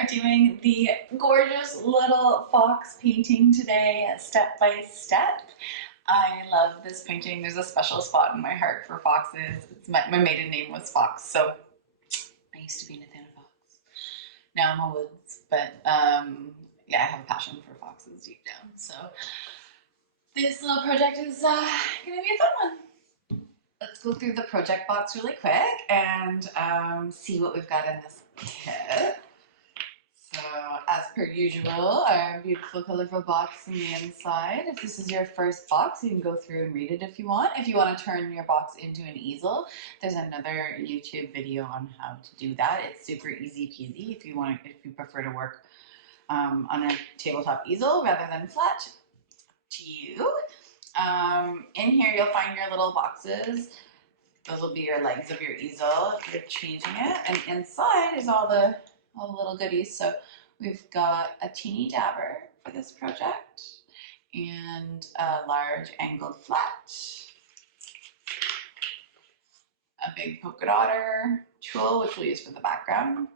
are doing the gorgeous little fox painting today, step by step. I love this painting. There's a special spot in my heart for foxes. My maiden name was Fox, so I used to be Nathhanha Fox. Now I'm a Woods, but yeah, I have a passion for foxes deep down. So this little project is gonna be a fun one. Let's go through the project box really quick and see what we've got in this kit. So, as per usual, our beautiful colorful box on the inside. If this is your first box, you can go through and read it if you want. If you want to turn your box into an easel, there's another YouTube video on how to do that. It's super easy peasy if you prefer to work on a tabletop easel rather than flat. To you. In here, you'll find your little boxes. Those will be your legs of your easel if you're changing it. And inside is all the little goodies. So we've got a teeny dabber for this project and a large angled flat, a big polka dotter tool, which we'll use for the background.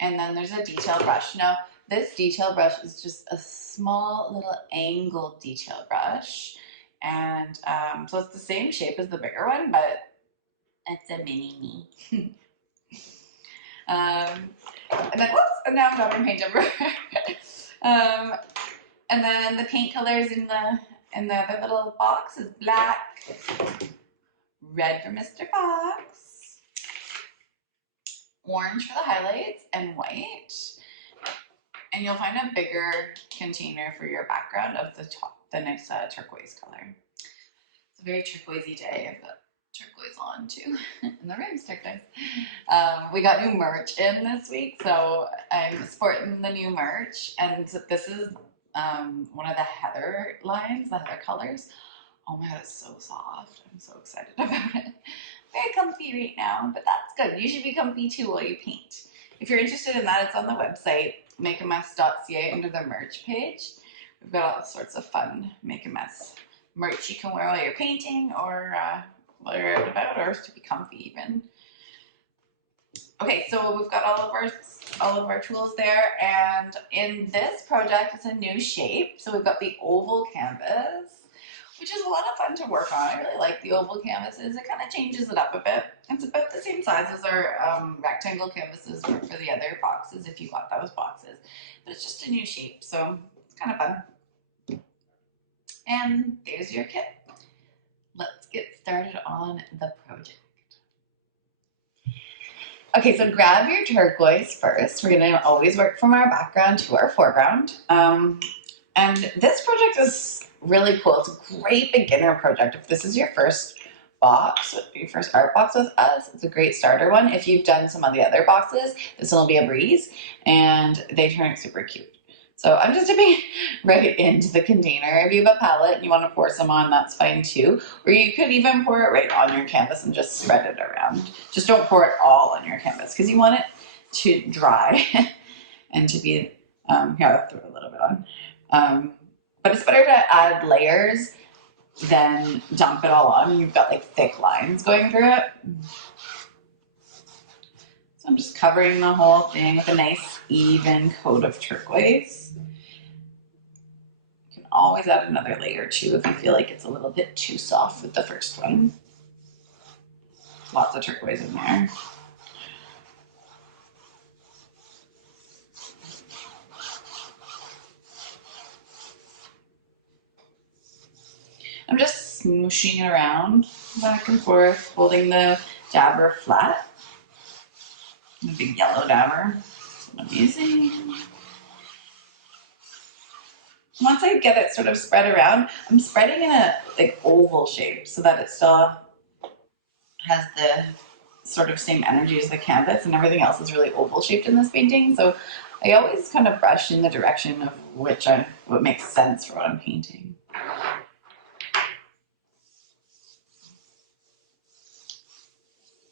And then there's a detail brush. Now, this detail brush is just a small little angled detail brush. And so it's the same shape as the bigger one, but it's a mini me. And then, whoops, and now I'm dropping paint everywhere. And then the paint colors in the other little box is black, red for Mr. Fox, orange for the highlights, and white. And you'll find a bigger container for your background of the nice turquoise color. It's a very turquoisey day. I've got turquoise on too, and the rim's turquoise. We got new merch in this week, so I'm sporting the new merch, and this is one of the heather lines, the heather colors. Oh my god, it's so soft. I'm so excited about it. Very comfy right now, but that's good. You should be comfy too while you paint. If you're interested in that, it's on the website, makeamess.ca, under the merch page. We've got all sorts of fun Make a Mess merch you can wear while you're painting, or while you're out and about, or to be comfy even. Okay, so we've got all of our tools there, and in this project, it's a new shape. So we've got the oval canvas, which is a lot of fun to work on. I really like the oval canvases. It kind of changes it up a bit. It's about the same size as our rectangle canvases for the other boxes, if you got those boxes. But it's just a new shape, so it's kind of fun. And there's your kit. Let's get started on the project. Okay, so grab your turquoise first. We're gonna always work from our background to our foreground. And this project is really cool. It's a great beginner project. If this is your first box, your first art box with us, it's a great starter one. If you've done some of the other boxes, this one will be a breeze, and they turn out super cute. So I'm just dipping right into the container. If you have a palette and you want to pour some on, that's fine too. Or you could even pour it right on your canvas and just spread it around. Just don't pour it all on your canvas because you want it to dry and to be, here I'll throw a little bit on. But it's better to add layers than dump it all on and you've got like thick lines going through it. So I'm just covering the whole thing with a nice even coat of turquoise. You can always add another layer too if you feel like it's a little bit too soft with the first one. Lots of turquoise in there. I'm just smooshing it around back and forth, holding the dabber flat. The big yellow dabber. Amazing. Once I get it sort of spread around, I'm spreading in a like oval shape so that it still has the sort of same energy as the canvas, and everything else is really oval shaped in this painting. So I always kind of brush in the direction of what makes sense for what I'm painting.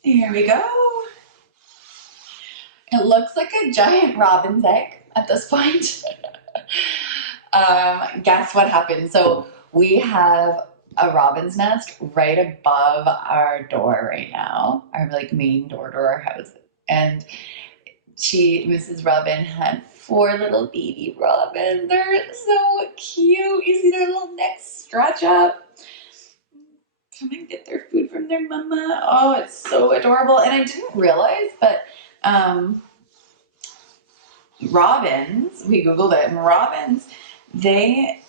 Here we go. It looks like a giant robin's egg at this point. Guess what happened? So we have a robin's nest right above our door right now, our like main door to our house. And Mrs. Robin had four little baby robins. They're so cute. You see their little necks stretch up, come and get their food from their mama. Oh, it's so adorable. And I didn't realize, but um, robins, we Googled it, and robins, they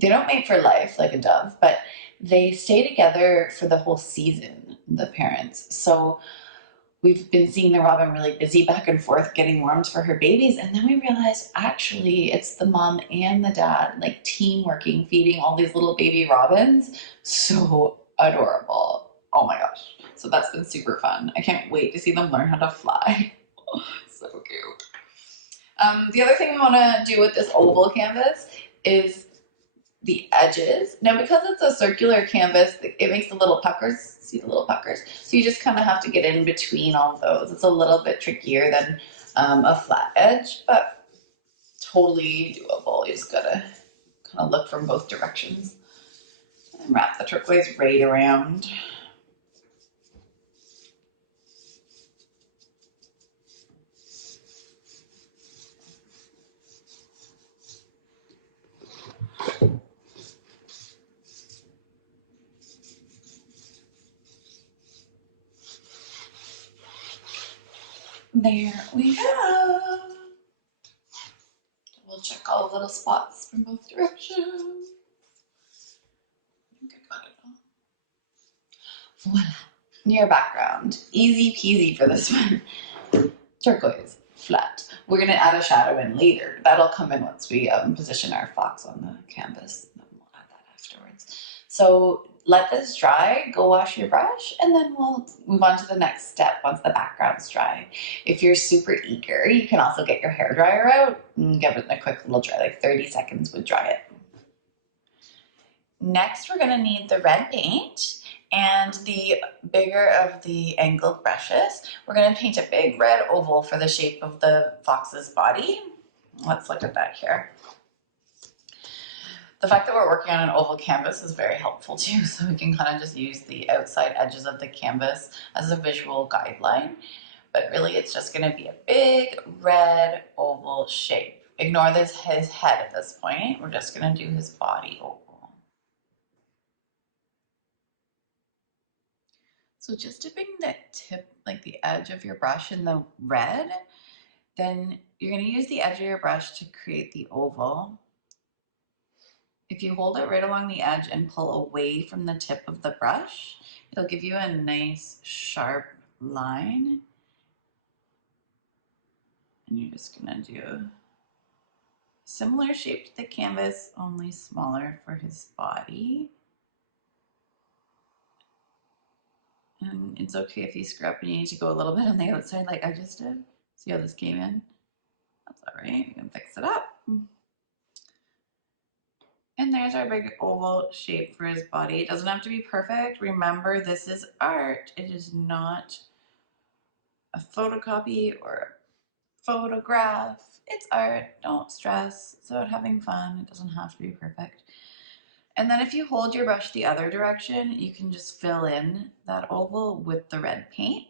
they don't mate for life like a dove, but they stay together for the whole season, the parents. So we've been seeing the robin really busy back and forth getting worms for her babies. And then we realized actually it's the mom and the dad, like team working, feeding all these little baby robins. So adorable. Oh my gosh. So that's been super fun. I can't wait to see them learn how to fly. So cute. The other thing we want to do with this oval canvas is the edges. Now, because it's a circular canvas, it makes the little puckers. See the little puckers? So you just kind of have to get in between all of those. It's a little bit trickier than a flat edge, but totally doable. You just gotta kind of look from both directions and wrap the turquoise right around. There we go. We'll check all the little spots from both directions. I think I got it all. Voila. Near background. Easy peasy for this one. Turquoise, flat. We're gonna add a shadow in later. That'll come in once we position our fox on the canvas. Then we'll add that afterwards. So let this dry, go wash your brush, and then we'll move on to the next step once the background's dry. If you're super eager, you can also get your hair dryer out and give it a quick little dry, like 30 seconds would dry it. Next, we're gonna need the red paint and the bigger of the angled brushes. We're gonna paint a big red oval for the shape of the fox's body. Let's look at that here. The fact that we're working on an oval canvas is very helpful too, so we can kind of just use the outside edges of the canvas as a visual guideline. But really it's just gonna be a big red oval shape. Ignore his head at this point. We're just gonna do his body oval. So just dipping the tip, like the edge of your brush in the red, then you're gonna use the edge of your brush to create the oval. If you hold it right along the edge and pull away from the tip of the brush, it'll give you a nice sharp line. And you're just gonna do a similar shape to the canvas, only smaller for his body. And it's okay if you screw up and you need to go a little bit on the outside like I just did. See how this came in? That's all right, you can fix it up. And there's our big oval shape for his body. It doesn't have to be perfect. Remember, this is art. It is not a photocopy or a photograph. It's art. Don't stress. It's about having fun. It doesn't have to be perfect. And then if you hold your brush the other direction, you can just fill in that oval with the red paint.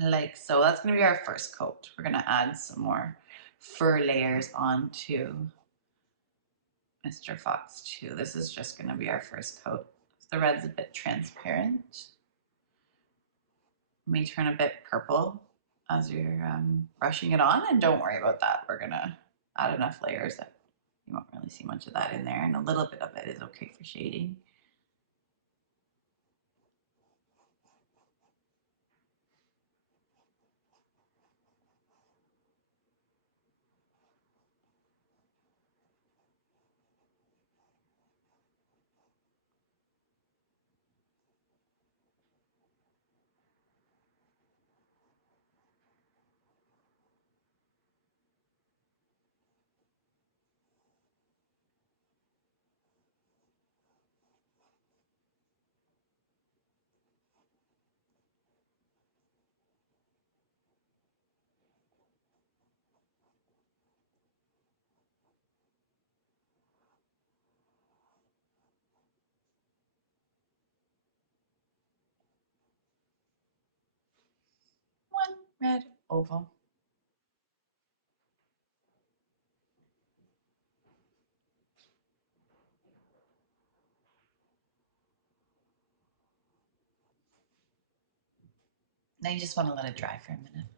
Like so. That's going to be our first coat. We're going to add some more fur layers onto Mr. Fox too. This is just going to be our first coat. The red's a bit transparent. It may turn a bit purple as you're brushing it on, and don't worry about that. We're going to add enough layers that you won't really see much of that in there, and a little bit of it is okay for shading. One red oval. Now you just want to let it dry for a minute.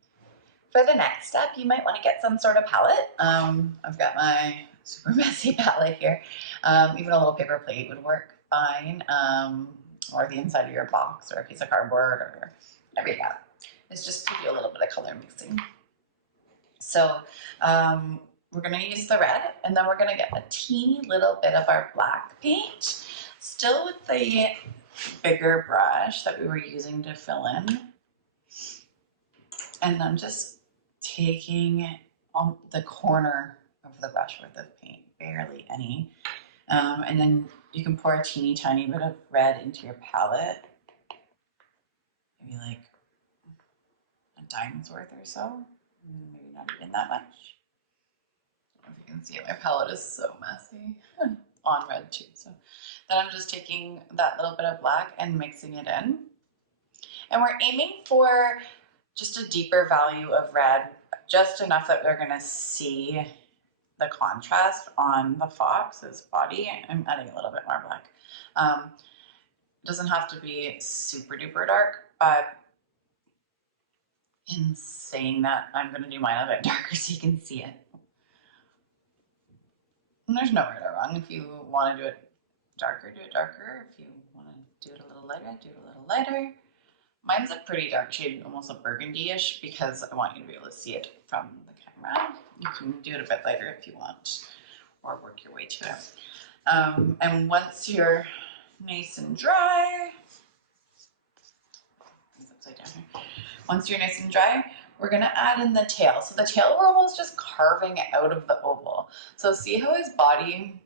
For the next step, you might want to get some sort of palette. I've got my super messy palette here. Even a little paper plate would work fine, or the inside of your box, or a piece of cardboard, or whatever you got. It's just to do a little bit of color mixing. So we're going to use the red, and then we're going to get a teeny little bit of our black paint, still with the bigger brush that we were using to fill in. And I'm just taking on the corner of the brush worth of paint, barely any. And then you can pour a teeny tiny bit of red into your palette, maybe like a dime's worth or so, maybe not even that much. I don't know if you can see it, my palette is so messy. On red too. So then I'm just taking that little bit of black and mixing it in. And we're aiming for just a deeper value of red, just enough that we're gonna see the contrast on the fox's body. I'm adding a little bit more black. It doesn't have to be super duper dark, but in saying that, I'm gonna do mine a bit darker so you can see it. And there's no right or wrong. If you wanna do it darker, do it darker. If you wanna do it a little lighter, do it a little lighter. Mine's a pretty dark shade, almost a burgundy-ish, because I want you to be able to see it from the camera. You can do it a bit lighter if you want, or work your way to it. And once you're nice and dry, it's upside down here. Once you're nice and dry, we're gonna add in the tail. So the tail we're almost just carving out of the oval. So see how his body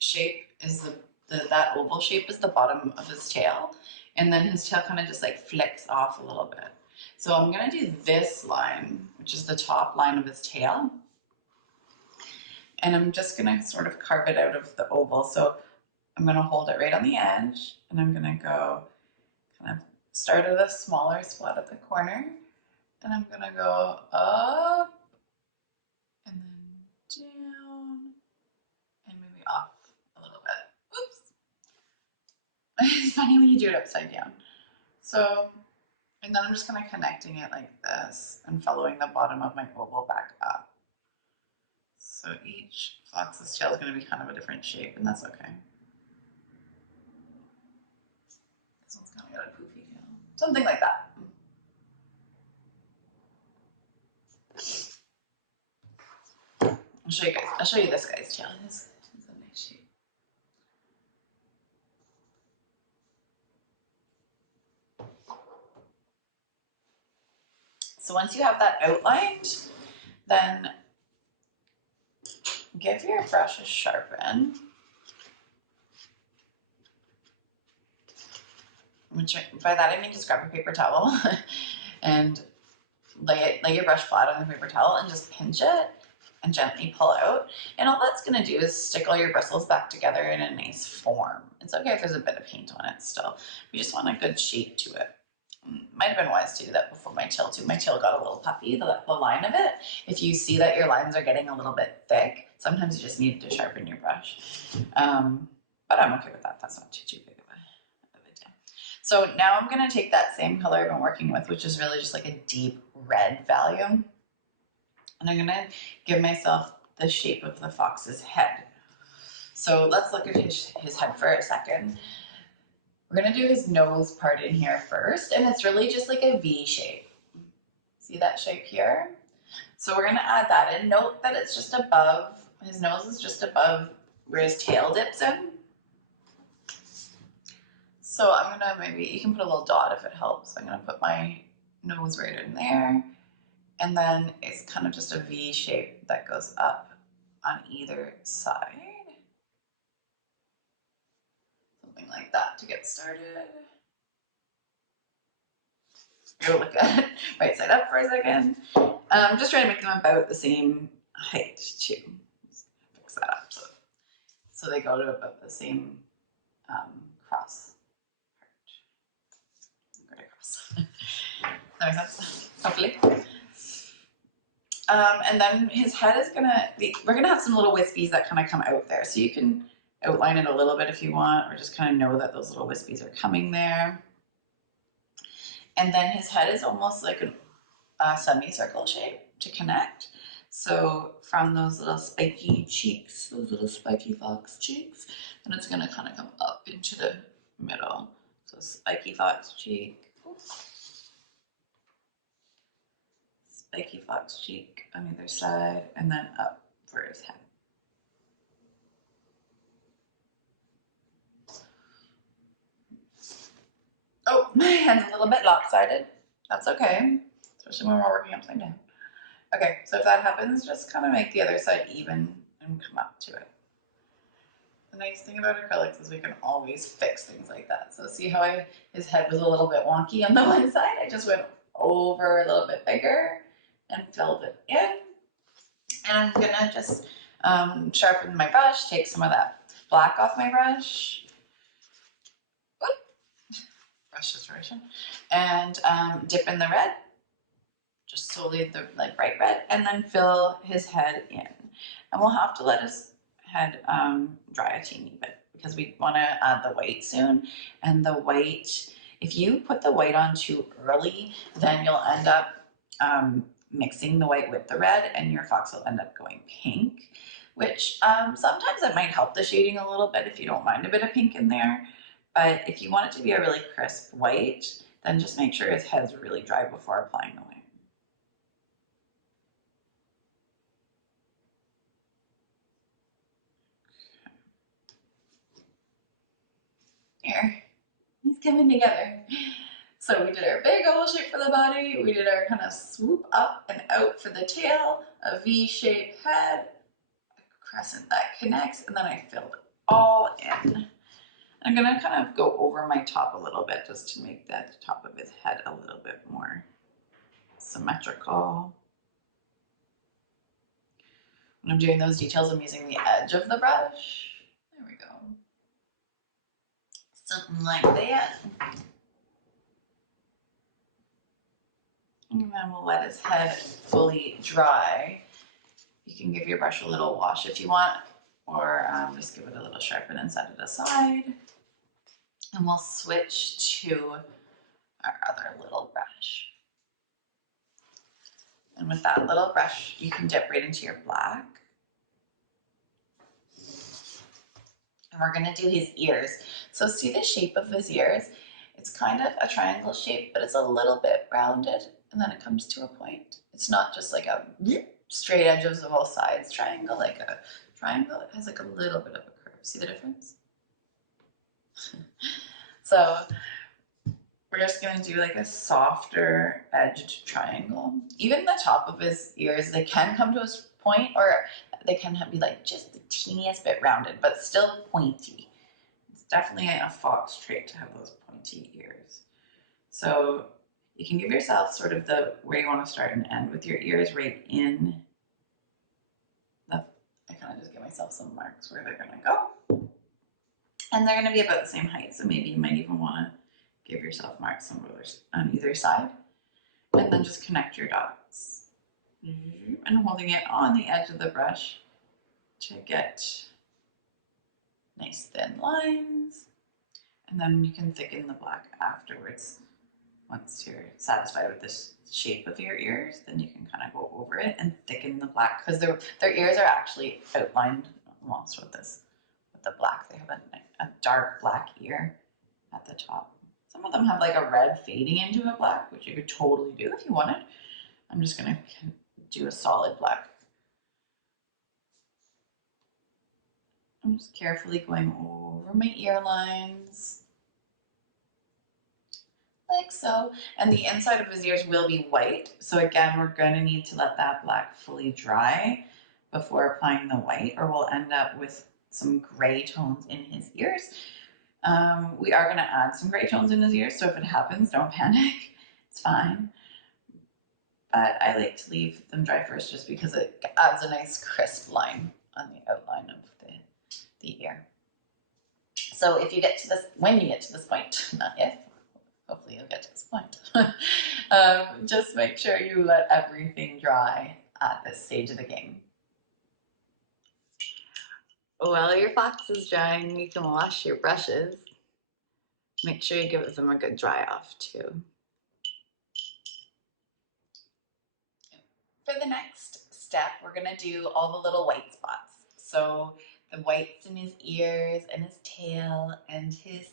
shape is that oval shape is the bottom of his tail, and then his tail kind of just like flicks off a little bit. So I'm gonna do this line, which is the top line of his tail, and I'm just gonna sort of carve it out of the oval. So I'm gonna hold it right on the edge, and I'm gonna go kind of start at a smaller spot at the corner, and I'm gonna go up and then down and maybe off a little bit. Oops. It's funny when you do it upside down. So, and then I'm just kind of connecting it like this and following the bottom of my oval back up. So each fox's tail is going to be kind of a different shape, and that's okay. This one's kind of got a poofy tail. Something like that. I'll show you guys. I'll show you this guy's tail. It's a nice shape. So once you have that outlined, then give your brush a sharpen. Which, by that I mean just grab a paper towel and lay your brush flat on the paper towel and just pinch it and gently pull out. And all that's gonna do is stick all your bristles back together in a nice form. It's okay if there's a bit of paint on it still. We just want a good shape to it. Might have been wise to do that before my tail too. My tail got a little puffy, the line of it. If you see that your lines are getting a little bit thick, sometimes you just need to sharpen your brush. But I'm okay with that. That's not too big of a deal. So now I'm gonna take that same color I've been working with, which is really just like a deep red value. And I'm gonna give myself the shape of the fox's head. So let's look at his head for a second. We're gonna do his nose part in here first, and it's really just like a V shape. See that shape here? So we're gonna add that in. Note that it's just above, his nose is just above where his tail dips in. So I'm gonna, maybe you can put a little dot if it helps. I'm gonna put my nose right in there. And then it's kind of just a V shape that goes up on either side. Something like that to get started. Go look at it right side up for a second. Just trying to make them about the same height too. Fix that up so they go to about the same cross. Go to cross. That makes sense? Hopefully. And then his head is gonna be, we're gonna have some little wispies that kind of come out there. So you can outline it a little bit if you want, or just kind of know that those little wispies are coming there. And then his head is almost like a semicircle shape to connect. So from those little spiky cheeks, those little spiky fox cheeks, then it's gonna kind of come up into the middle. So spiky fox cheek, spiky fox cheek on either side, and then up for his head. Oh, my hand's a little bit lopsided. That's okay, especially when we're working upside down. Okay, so if that happens, just kind of make the other side even and come up to it. The nice thing about acrylics is we can always fix things like that. So see how his head was a little bit wonky on the one side? I just went over a little bit bigger and filled it in. And I'm gonna just sharpen my brush, take some of that black off my brush. Brush restoration. And dip in the red, just solely the like bright red, and then fill his head in. And we'll have to let his head dry a teeny bit because we want to add the white soon. And the white, if you put the white on too early, then you'll end up mixing the white with the red, and your fox will end up going pink, which sometimes it might help the shading a little bit if you don't mind a bit of pink in there. But if you want it to be a really crisp white, then just make sure his head's really dry before applying the white. Here, he's coming together. So we did our big oval shape for the body, we did our kind of swoop up and out for the tail, a V-shaped head, a crescent that connects, and then I filled it all in. I'm gonna kind of go over my top a little bit just to make that top of his head a little bit more symmetrical. When I'm doing those details, I'm using the edge of the brush. There we go. Something like that. And then we'll let his head fully dry. You can give your brush a little wash if you want, or just give it a little sharpen and set it aside. And we'll switch to our other little brush. And with that little brush, you can dip right into your black. And we're gonna do his ears. So see the shape of his ears? It's kind of a triangle shape, but it's a little bit rounded, and then it comes to a point. It's not just like a straight edges of both sides triangle, like a triangle. It has like a little bit of a curve. See the difference? So we're just gonna do like a softer edged triangle. Even the top of his ears, they can come to a point, or they can be like just the teeniest bit rounded, but still pointy. It's definitely a fox trait to have those pointy ears. So you can give yourself sort of the where you want to start and end with your ears right in. I kind of just give myself some marks where they're gonna go. And they're gonna be about the same height, so maybe you might even want to give yourself marks on either side. And then just connect your dots. And holding it on the edge of the brush to get nice thin lines. And then you can thicken the black afterwards. Once you're satisfied with this shape of your ears, then you can kind of go over it and thicken the black, because their ears are actually outlined almost with the black. They have a dark black ear at the top. Some of them have like a red fading into a black, which you could totally do if you wanted. I'm just gonna do a solid black. I'm just carefully going over my ear lines, like so. And the inside of his ears will be white. So again, we're gonna need to let that black fully dry before applying the white, or we'll end up with some gray tones in his ears. We are gonna add some gray tones in his ears, so if it happens, don't panic, it's fine. But I like to leave them dry first just because it adds a nice crisp line on the outline of the ear. So if you get to this, when you get to this point, not if, hopefully you'll get to this point. Just make sure you let everything dry at this stage of the game. While your fox is drying, you can wash your brushes. Make sure you give them a good dry off too. For the next step, we're gonna do all the little white spots. So the whites in his ears and his tail and his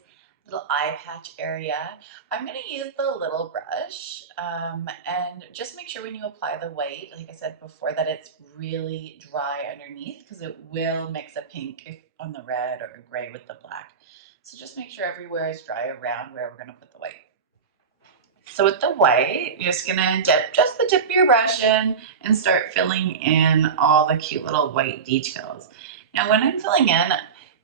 little eye patch area. I'm gonna use the little brush and just make sure when you apply the white, like I said before, that it's really dry underneath because it will mix a pink on the red or a gray with the black. So just make sure everywhere is dry around where we're gonna put the white. So with the white, you're just gonna dip just the tip of your brush in and start filling in all the cute little white details. Now when I'm filling in,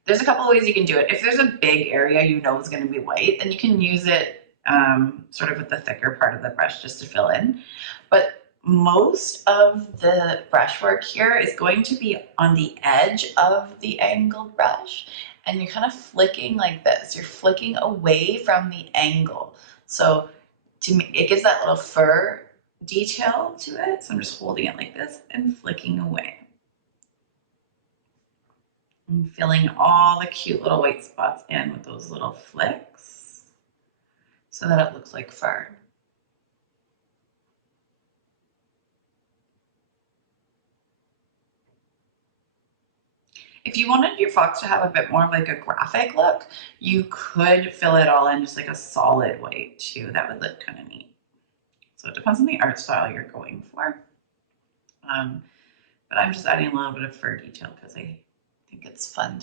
there's a couple of ways you can do it. If there's a big area you know is gonna be white, then you can use it sort of with the thicker part of the brush just to fill in. But most of the brushwork here is going to be on the edge of the angled brush, and you're kind of flicking like this. You're flicking away from the angle. So it gives that little fur detail to it. So I'm just holding it like this and flicking away. And filling all the cute little white spots in with those little flicks so that it looks like fur. If you wanted your fox to have a bit more of like a graphic look, you could fill it all in just like a solid white too. That would look kind of neat. So it depends on the art style you're going for. But I'm just adding a little bit of fur detail because I think it's fun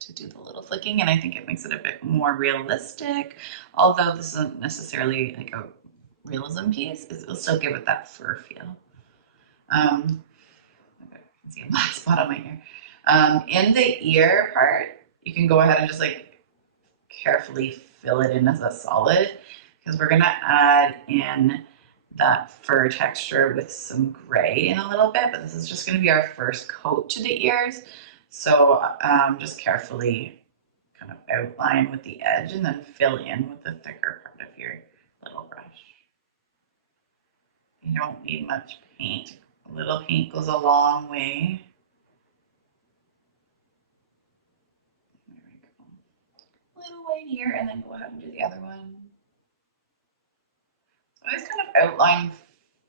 to do the little flicking, and I think it makes it a bit more realistic. Although this isn't necessarily like a realism piece, it'll still give it that fur feel. I can see a black spot on my ear. In the ear part, you can go ahead and just like carefully fill it in as a solid because we're gonna add in that fur texture with some gray in a little bit, but this is just going to be our first coat to the ears. So just carefully kind of outline with the edge and then fill in with the thicker part of your little brush. You don't need much paint. A little paint goes a long way. There we go. A little white here, and then go ahead and do the other one. So I always kind of outline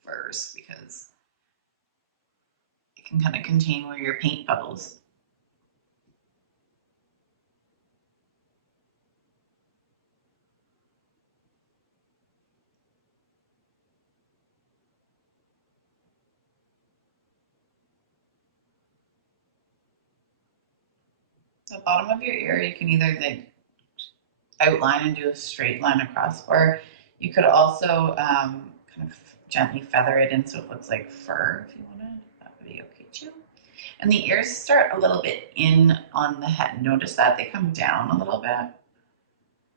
first because it can kind of contain where your paint puddles. The bottom of your ear, you can either like outline and do a straight line across, or you could also kind of gently feather it in so it looks like fur if you wanted. That would be okay too. And the ears start a little bit in on the head. Notice that they come down a little bit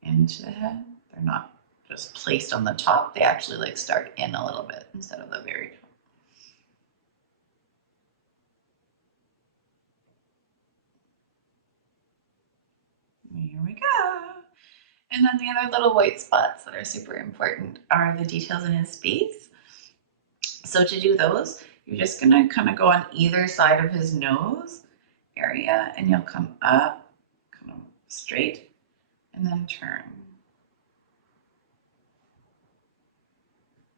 into the head. They're not just placed on the top. They actually like start in a little bit instead of the very top. Here we go. And then the other little white spots that are super important are the details in his face. So to do those, you're just gonna kind of go on either side of his nose area and you'll come up, kind of straight, and then turn.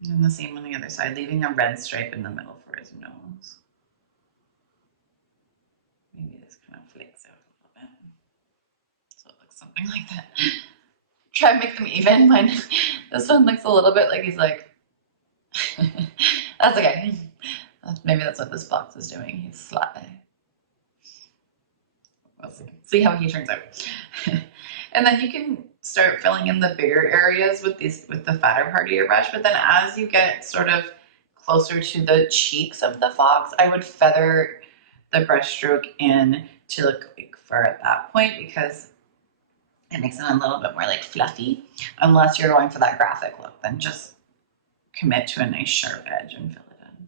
And then the same on the other side, leaving a red stripe in the middle for his nose. Maybe this kind of flakes out a little bit. So it looks something like that. Try and make them even. Mine, this one looks a little bit like he's like, that's okay. Maybe that's what this box is doing. He's sly. We'll see how he turns out. And then you can start filling in the bigger areas with the fatter part of your brush. But then as you get sort of closer to the cheeks of the fox, I would feather the brush stroke in to look like fur at that point because it makes it a little bit more like fluffy. Unless you're going for that graphic look, then just commit to a nice sharp edge and fill it in.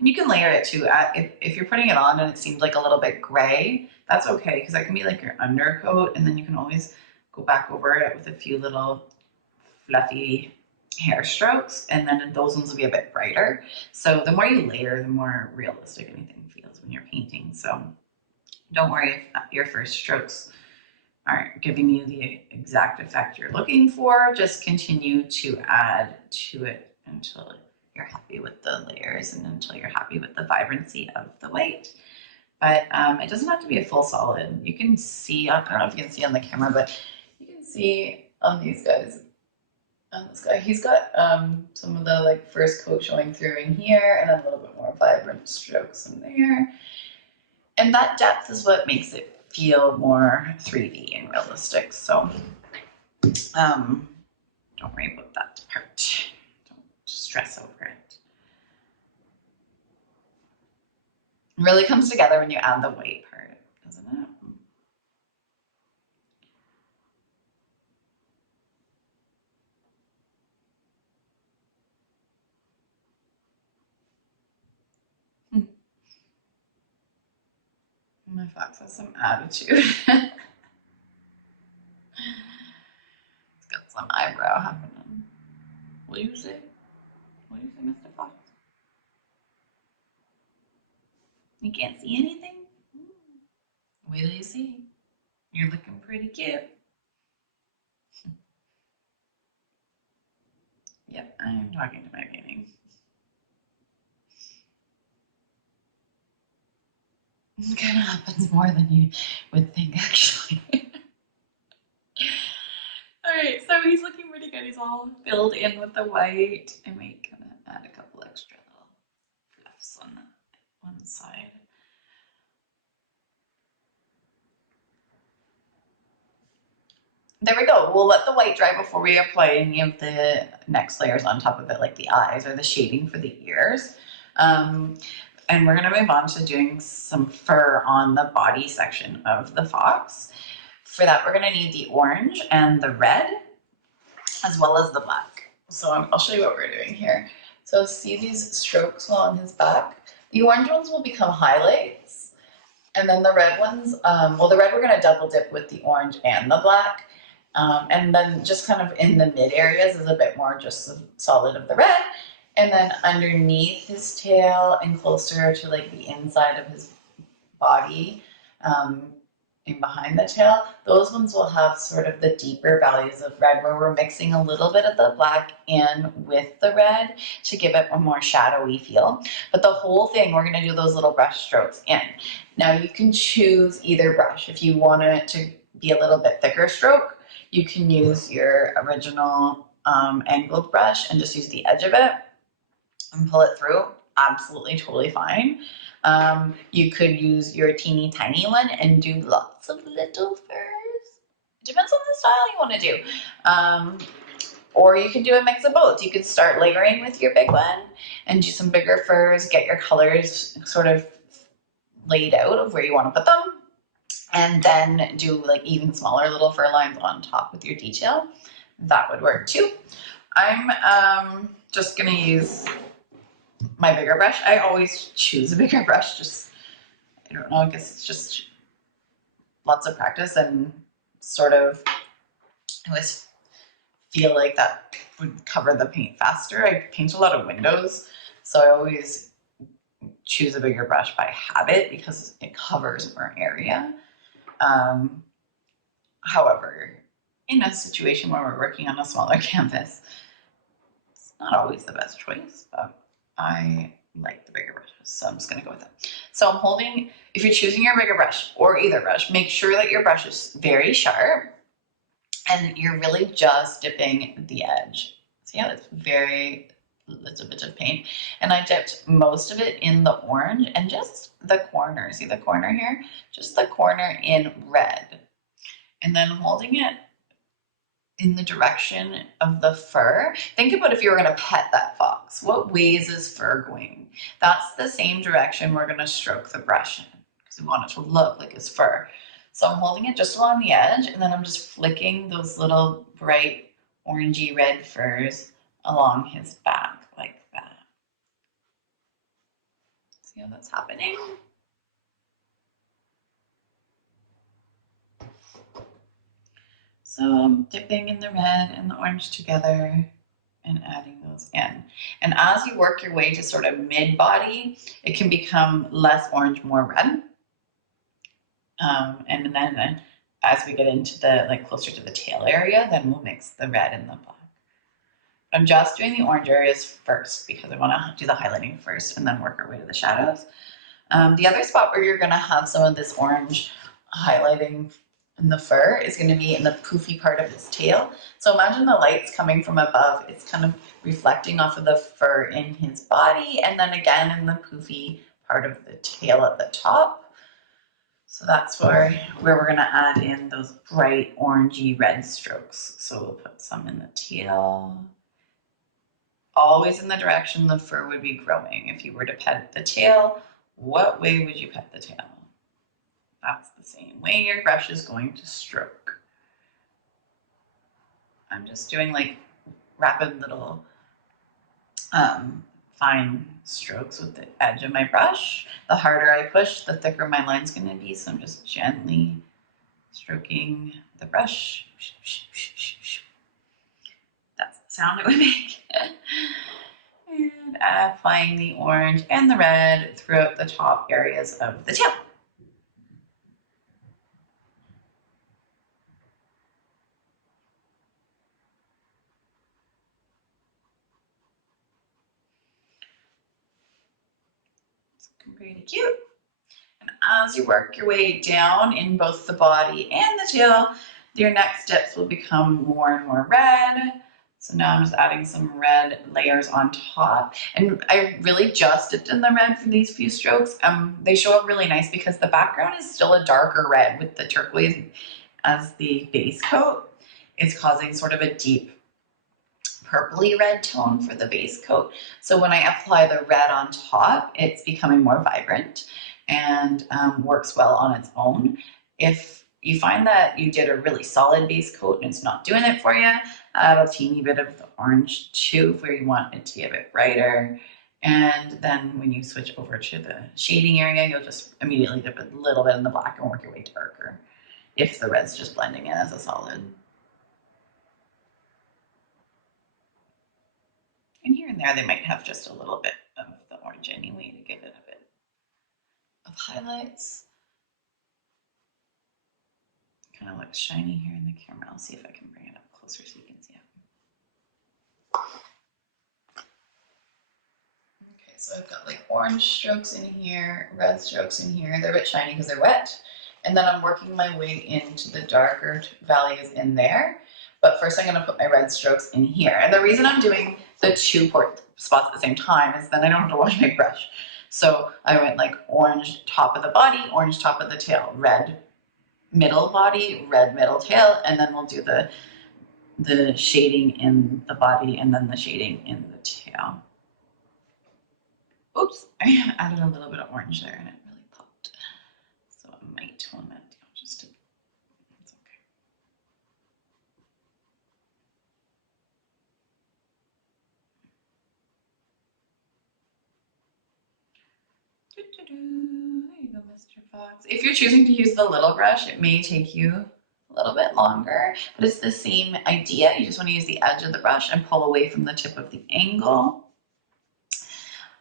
And you can layer it too. If you're putting it on and it seems like a little bit gray, that's okay, because that can be like your undercoat, and then you can always go back over it with a few little fluffy hair strokes, and then those ones will be a bit brighter. So the more you layer, the more realistic anything feels when you're painting. So don't worry if your first strokes aren't giving you the exact effect you're looking for. Just continue to add to it until you're happy with the layers and until you're happy with the vibrancy of the white. But it doesn't have to be a full solid. You can see, I don't know if you can see on the camera, but you can see on these guys, on this guy, he's got some of the like first coat showing through in here, and then a little bit more vibrant strokes in there. And that depth is what makes it feel more 3D and realistic. So don't worry about that part. Don't stress over it. It really comes together when you add the white part, doesn't it? My fox has some attitude. It's got some eyebrow happening. What do you say? What do you say, Mr. Fox? You can't see anything? Wait till you see. You're looking pretty cute. Yep, I am talking to my painting. It kind of happens more than you would think, actually. All right, so he's looking pretty good. He's all filled in with the white. I might kind of add a couple extra little fluffs on that one side. There we go. We'll let the white dry before we apply any of the next layers on top of it, like the eyes or the shading for the ears. And we're gonna move on to doing some fur on the body section of the fox. For that, we're gonna need the orange and the red, as well as the black. So I'll show you what we're doing here. So see these strokes along his back? The orange ones will become highlights, and then the red ones, well, the red we're gonna double dip with the orange and the black. And then just kind of in the mid areas is a bit more just the solid of the red. And then underneath his tail and closer to like the inside of his body, and behind the tail, those ones will have sort of the deeper values of red, where we're mixing a little bit of the black in with the red to give it a more shadowy feel. But the whole thing, we're gonna do those little brush strokes in. Now you can choose either brush. If you want it to be a little bit thicker stroke, you can use your original angled brush and just use the edge of it and pull it through. Absolutely, totally fine. You could use your teeny tiny one and do lots of little furs. It depends on the style you want to do. Or you can do a mix of both. You could start layering with your big one and do some bigger furs, get your colors sort of laid out of where you want to put them, and then do like even smaller little fur lines on top with your detail. That would work too. I'm just gonna use my bigger brush. I always choose a bigger brush, just, I don't know, I guess it's just lots of practice and sort of, I always feel like that would cover the paint faster. I paint a lot of windows, so I always choose a bigger brush by habit because it covers more area. However, in a situation where we're working on a smaller canvas, it's not always the best choice, but I like the bigger brushes, so I'm just gonna go with it. So I'm holding, if you're choosing your bigger brush or either brush, make sure that your brush is very sharp and you're really just dipping the edge. See how it's very little bit of paint, and I dipped most of it in the orange and just the corner. See the corner here? Just the corner in red. And then holding it in the direction of the fur. Think about if you were going to pet that fox. What ways is fur going? That's the same direction we're going to stroke the brush in because we want it to look like it's fur. So I'm holding it just along the edge, and then I'm just flicking those little bright orangey red furs along his back like that. See how that's happening? So I'm dipping in the red and the orange together and adding those in. And as you work your way to sort of mid-body, it can become less orange, more red. And then as we get into the, like closer to the tail area, then we'll mix the red and the black. I'm just doing the orange areas first because I want to do the highlighting first and then work our way to the shadows. The other spot where you're going to have some of this orange highlighting in the fur is going to be in the poofy part of his tail. So imagine the light's coming from above. It's kind of reflecting off of the fur in his body and then again in the poofy part of the tail at the top. So that's where we're going to add in those bright orangey red strokes. So we'll put some in the tail. Always in the direction the fur would be growing. If you were to pet the tail, what way would you pet the tail? That's the same way your brush is going to stroke. I'm just doing like rapid little fine strokes with the edge of my brush. The harder I push, the thicker my line's going to be. So I'm just gently stroking the brush. That's the sound it would make. And applying the orange and the red throughout the top areas of the tail. Pretty cute. And as you work your way down in both the body and the tail, your next steps will become more and more red. So now I'm just adding some red layers on top. And I really just dipped in the red for these few strokes. They show up really nice because the background is still a darker red with the turquoise as the base coat. It's causing sort of a deep purpley red tone for the base coat. So when I apply the red on top, it's becoming more vibrant and works well on its own. If you find that you did a really solid base coat and it's not doing it for you, add a teeny bit of the orange too where you want it to be a bit brighter. And then when you switch over to the shading area, you'll just immediately dip a little bit in the black and work your way darker if the red's just blending in as a solid. And here and there, they might have just a little bit of the orange anyway to give it a bit of highlights. Kind of looks shiny here in the camera. I'll see if I can bring it up closer so you can see it. Okay, so I've got like orange strokes in here, red strokes in here. They're a bit shiny because they're wet. And then I'm working my way into the darker values in there. But first I'm gonna put my red strokes in here. And the reason I'm doing the two spots at the same time is then I don't have to wash my brush. So I went like orange top of the body, orange top of the tail, red middle body, red middle tail, and then we'll do the shading in the body and then the shading in the tail. Oops, I added a little bit of orange there and it really popped. So I might tone that down just a bit. It's okay. There you go, Mr. Fox. If you're choosing to use the little brush, it may take you a little bit longer, but it's the same idea. You just want to use the edge of the brush and pull away from the tip of the angle.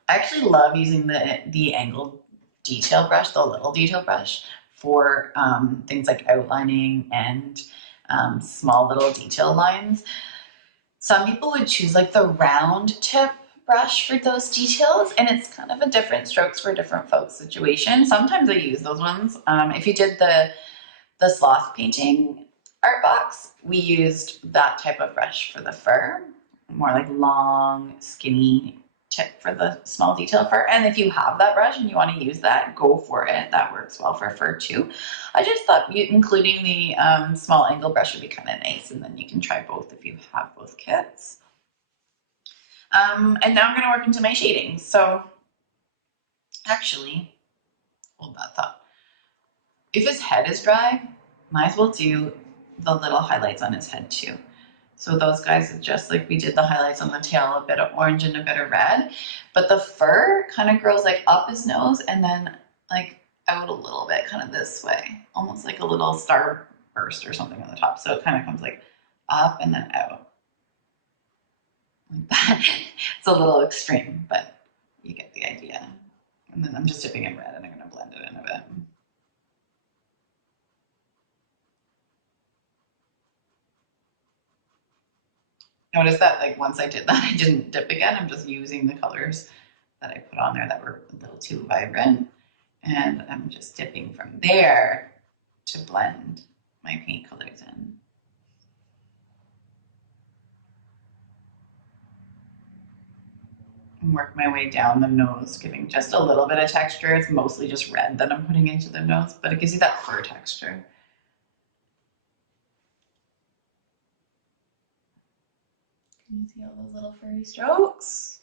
I actually love using the angled detail brush, the little detail brush, for things like outlining and small little detail lines. Some people would choose like the round tip brush for those details, and it's kind of a different strokes for different folks situation. Sometimes I use those ones. If you did the sloth painting art box, we used that type of brush for the fur, more like long, skinny tip for the small detail fur. And if you have that brush and you want to use that, go for it. That works well for fur too. I just thought including the small angle brush would be kind of nice, and then you can try both if you have both kits. And now I'm going to work into my shading. So actually, hold that thought. If his head is dry, might as well do the little highlights on his head too. So those guys, just like we did the highlights on the tail, a bit of orange and a bit of red. But the fur kind of grows like up his nose and then like out a little bit, kind of this way, almost like a little star burst or something on the top. So it kind of comes like up and then out. Like that. It's a little extreme, but you get the idea. And then I'm just dipping in red and I'm going to blend it in a bit. Notice that like once I did that, I didn't dip again. I'm just using the colors that I put on there that were a little too vibrant. And I'm just dipping from there to blend my paint colors in. And work my way down the nose, giving just a little bit of texture. It's mostly just red that I'm putting into the nose, but it gives you that fur texture. Can you see all those little furry strokes?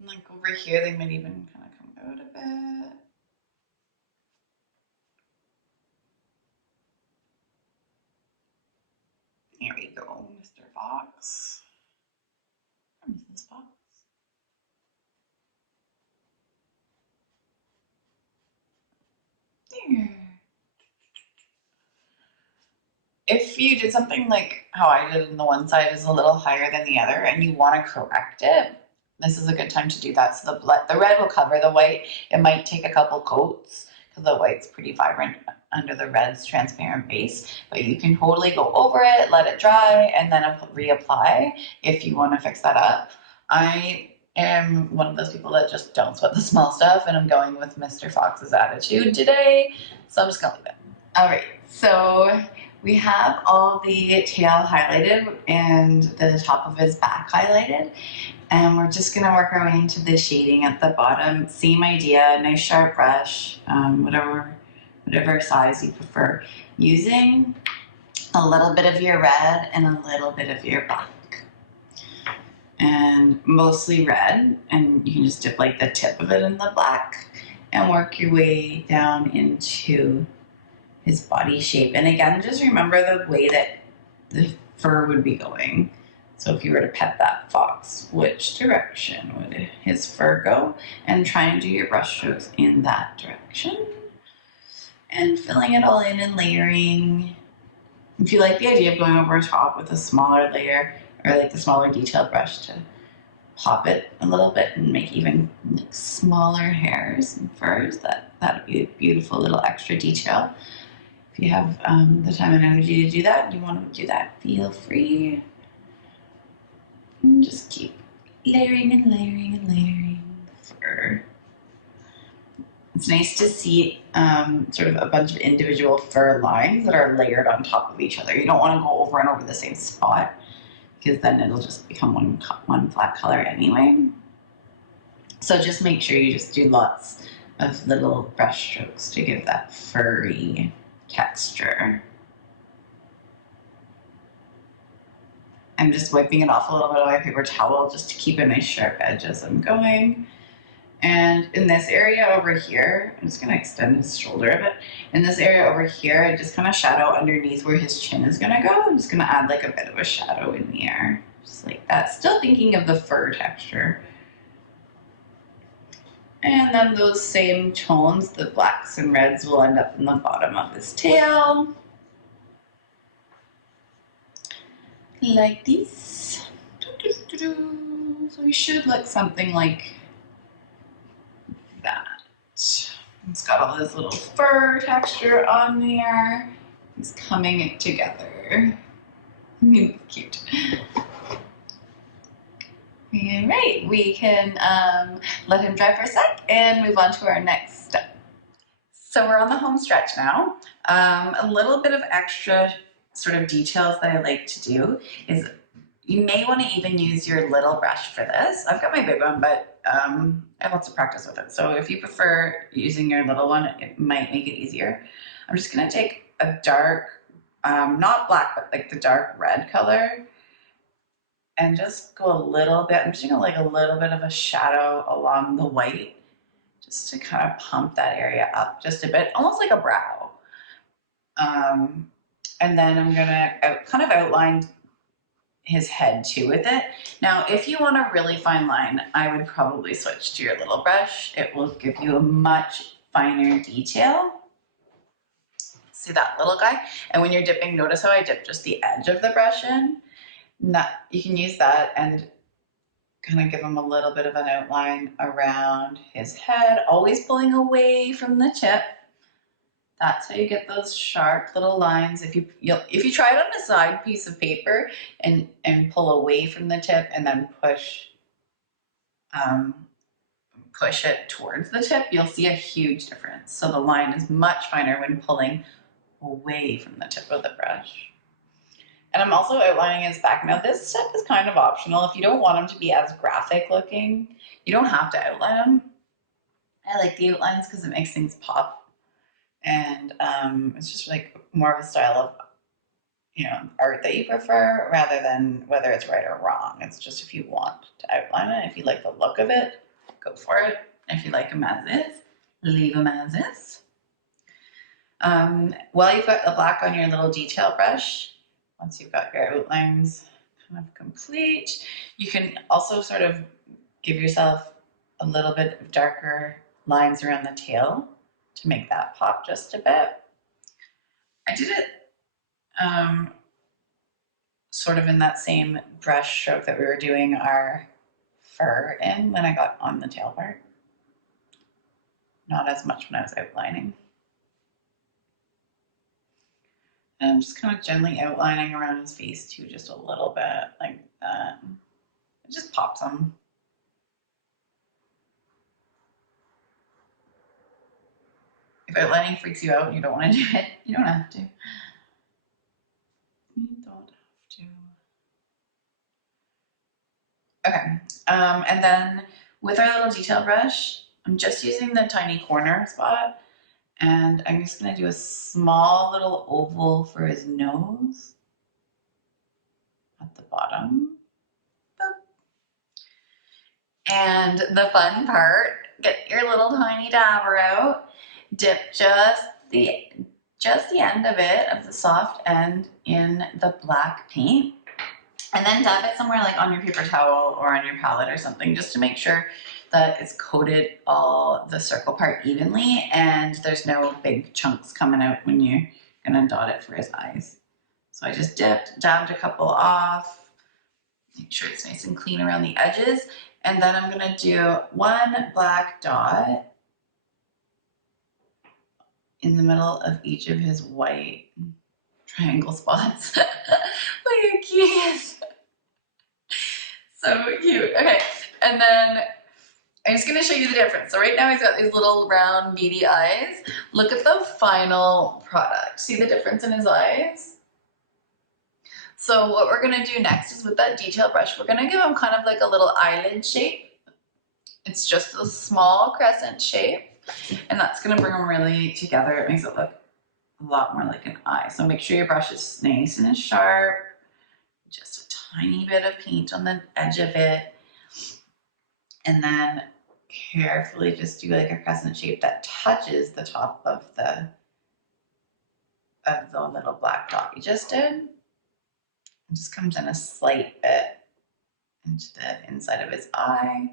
And like over here, they might even kind of come out a bit. Here we go, Mr. Fox. Or Mrs. Fox. There. If you did something like how I did and the one side is a little higher than the other and you want to correct it, this is a good time to do that. So the red will cover the white. It might take a couple coats because the white's pretty vibrant under the red's transparent base, but you can totally go over it, let it dry, and then reapply if you want to fix that up. I am one of those people that just don't sweat the small stuff, and I'm going with Mr. Fox's attitude today, so I'm just gonna leave it. All right, so we have all the tail highlighted and the top of his back highlighted. And we're just gonna work our way into the shading at the bottom. Same idea, nice sharp brush, whatever size you prefer. Using a little bit of your red and a little bit of your black. And mostly red, and you can just dip like the tip of it in the black and work your way down into his body shape. And again, just remember the way that the fur would be going. So if you were to pet that fox, which direction would his fur go? And try and do your brush strokes in that direction. And filling it all in and layering. If you like the idea of going over top with a smaller layer or like the smaller detail brush to pop it a little bit and make even like smaller hairs and furs, that'd be a beautiful little extra detail. If you have the time and energy to do that, you want to do that, feel free. And just keep layering and layering and layering the fur. It's nice to see sort of a bunch of individual fur lines that are layered on top of each other. You don't want to go over and over the same spot because then it'll just become one flat color anyway. So just make sure you just do lots of little brush strokes to give that furry texture. I'm just wiping it off a little bit on my paper towel just to keep a nice sharp edge as I'm going. And in this area over here, I'm just gonna extend his shoulder a bit. In this area over here, I just kind of shadow underneath where his chin is gonna go. I'm just gonna add like a bit of a shadow in the air, just like that. Still thinking of the fur texture. And then those same tones, the blacks and reds, will end up in the bottom of his tail. Like this. So he should look something like that. It's got all this little fur texture on there. It's coming together. Cute. All right, we can let him dry for a sec and move on to our next step. So we're on the home stretch now. A little bit of extra sort of details that I like to do is you may want to even use your little brush for this. I've got my big one, but I have lots of practice with it. So if you prefer using your little one, it might make it easier. I'm just gonna take a dark, not black, but like the dark red color, and just go a little bit. I'm just doing like a little bit of a shadow along the white, just to kind of pump that area up just a bit, almost like a brow. And then I'm gonna kind of outline his head too with it. Now, if you want a really fine line, I would probably switch to your little brush. It will give you a much finer detail. See that little guy? And when you're dipping, notice how I dip just the edge of the brush in? You can use that and kind of give him a little bit of an outline around his head, always pulling away from the tip. That's how you get those sharp little lines. If you try it on a side piece of paper and pull away from the tip and then push it towards the tip, you'll see a huge difference. So the line is much finer when pulling away from the tip of the brush. And I'm also outlining his back. Now this step is kind of optional. If you don't want him to be as graphic looking, you don't have to outline him. I like the outlines because it makes things pop. And it's just like more of a style of, art that you prefer rather than whether it's right or wrong. It's just if you want to outline it, if you like the look of it, go for it. If you like them as is, leave them as is. While you've got the black on your little detail brush, once you've got your outlines kind of complete, you can also sort of give yourself a little bit of darker lines around the tail to make that pop just a bit. I did it sort of in that same brush stroke that we were doing our fur in when I got on the tail part. Not as much when I was outlining. And I'm just kind of gently outlining around his face too, just a little bit like that. It just pops him. If outlining freaks you out and you don't want to do it, you don't have to. You don't have to. Okay, and then with our little detail brush, I'm just using the tiny corner spot, and I'm just gonna do a small little oval for his nose at the bottom. And the fun part, get your little tiny dabber out, dip just the end of it, of the soft end, in the black paint, and then dab it somewhere like on your paper towel or on your palette or something, just to make sure that it's coated all the circle part evenly and there's no big chunks coming out when you're gonna dot it for his eyes. So I just dabbed a couple off, make sure it's nice and clean around the edges, and then I'm gonna do one black dot in the middle of each of his white triangle spots. Look how cute he is. So cute. Okay, and then I'm just gonna show you the difference. So right now he's got these little round beady eyes. Look at the final product. See the difference in his eyes? So what we're gonna do next is with that detail brush, we're gonna give him kind of like a little eyelid shape. It's just a small crescent shape, and that's gonna bring them really together. It makes it look a lot more like an eye. So make sure your brush is nice and sharp. Just a tiny bit of paint on the edge of it. And then carefully just do like a crescent shape that touches the top of the little black dot you just did. It just comes in a slight bit into the inside of his eye,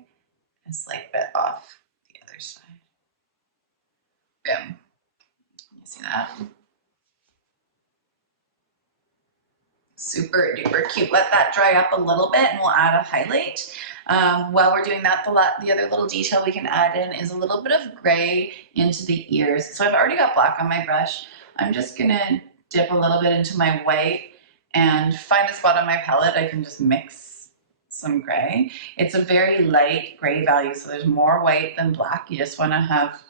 a slight bit off the other side. Boom. You see that? Super duper cute. Let that dry up a little bit and we'll add a highlight. While we're doing that, the other little detail we can add in is a little bit of gray into the ears. So I've already got black on my brush. I'm just gonna dip a little bit into my white and find a spot on my palette. I can just mix some gray. It's a very light gray value, so there's more white than black. You just wanna have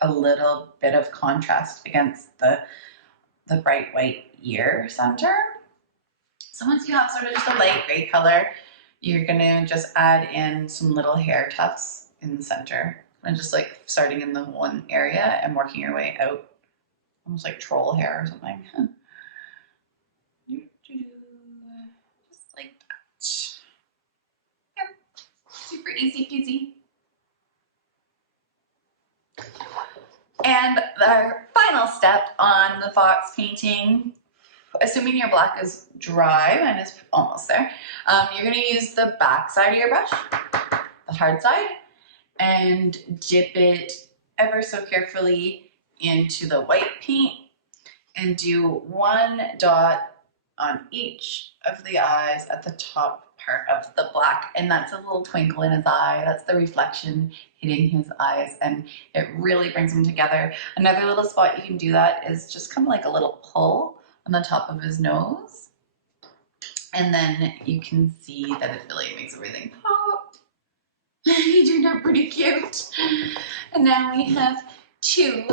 a little bit of contrast against the bright white ear center. So once you have sort of just a light gray color, you're gonna just add in some little hair tufts in the center. And just like starting in the one area and working your way out, almost like troll hair or something. Just like that. Yep. Super easy peasy. And our final step on the fox painting assuming your black is dry, mine is almost there, you're gonna use the back side of your brush, the hard side, and dip it ever so carefully into the white paint and do one dot on each of the eyes at the top part of the black, and that's a little twinkle in his eye. That's the reflection hitting his eyes, and it really brings them together. Another little spot you can do that is just kind of like a little pull on the top of his nose, and then you can see that it really makes everything pop. He turned out pretty cute. And now we have two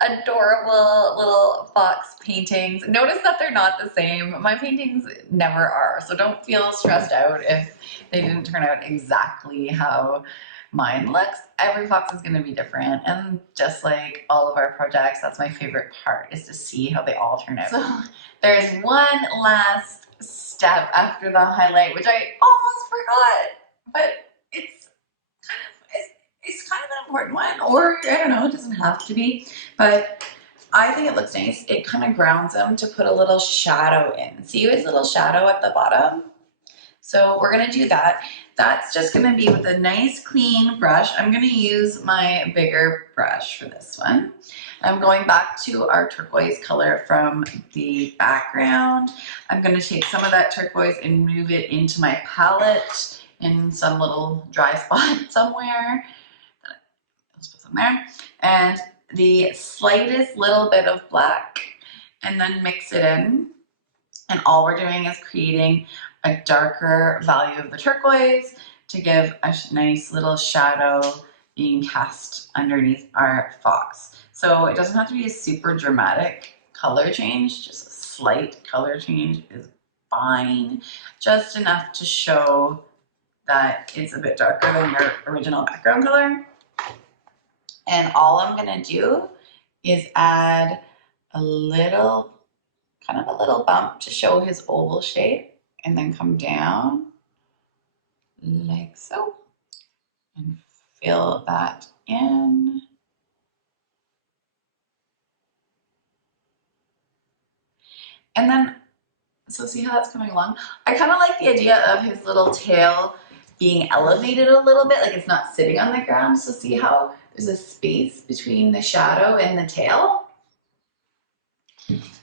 adorable little fox paintings. Notice that they're not the same. My paintings never are, so don't feel stressed out if they didn't turn out exactly how mine looks. Every fox is going to be different, and just like all of our projects, that's my favorite part, is to see how they all turn out. So there's one last step after the highlight, which I almost forgot, but it's kind of an important one, or I don't know, it doesn't have to be, but I think it looks nice. It kind of grounds them to put a little shadow in. See his little shadow at the bottom? So we're gonna do that. That's just gonna be with a nice clean brush. I'm gonna use my bigger brush for this one. I'm going back to our turquoise color from the background. I'm gonna take some of that turquoise and move it into my palette in some little dry spot somewhere. Let's put some there. And the slightest little bit of black, and then mix it in. And all we're doing is creating a darker value of the turquoise to give a nice little shadow being cast underneath our fox. So it doesn't have to be a super dramatic color change, just a slight color change is fine. Just enough to show that it's a bit darker than your original background color. And all I'm gonna do is add a little, kind of a little bump to show his oval shape, and then come down like so and fill that in. And then, so see how that's coming along? I kind of like the idea of his little tail being elevated a little bit, like it's not sitting on the ground. So see how there's a space between the shadow and the tail?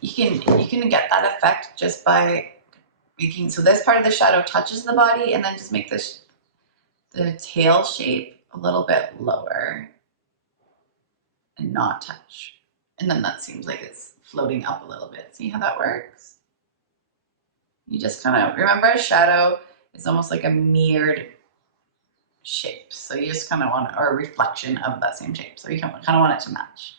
You can get that effect just by making, so this part of the shadow touches the body, and then just make this, the tail shape a little bit lower and not touch. And then that seems like it's floating up a little bit. See how that works? You just kind of, remember a shadow is almost like a mirrored shape. So you just kind of want, or a reflection of that same shape. So you kind of want it to match.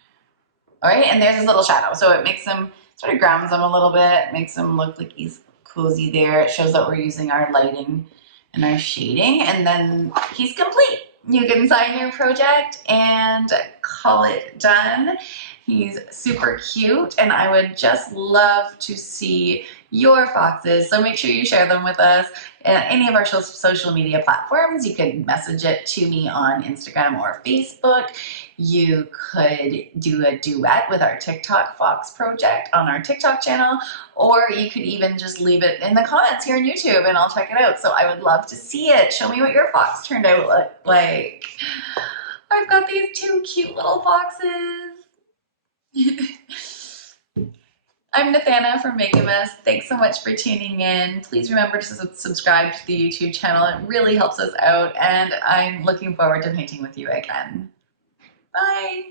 All right, and there's his little shadow. So it makes him, sort of grounds him a little bit, makes him look like he's cozy there. It shows that we're using our lighting and our shading, and then he's complete. You can sign your project and call it done. He's super cute, and I would just love to see your foxes. So make sure you share them with us at any of our social media platforms. You could message it to me on Instagram or Facebook. You could do a duet with our TikTok Fox project on our TikTok channel, or you could even just leave it in the comments here on YouTube and I'll check it out. So I would love to see it. Show me what your fox turned out like. I've got these two cute little foxes. I'm Nahthanha from Make-A-Mess. Thanks so much for tuning in. Please remember to subscribe to the YouTube channel. It really helps us out, and I'm looking forward to painting with you again. Bye.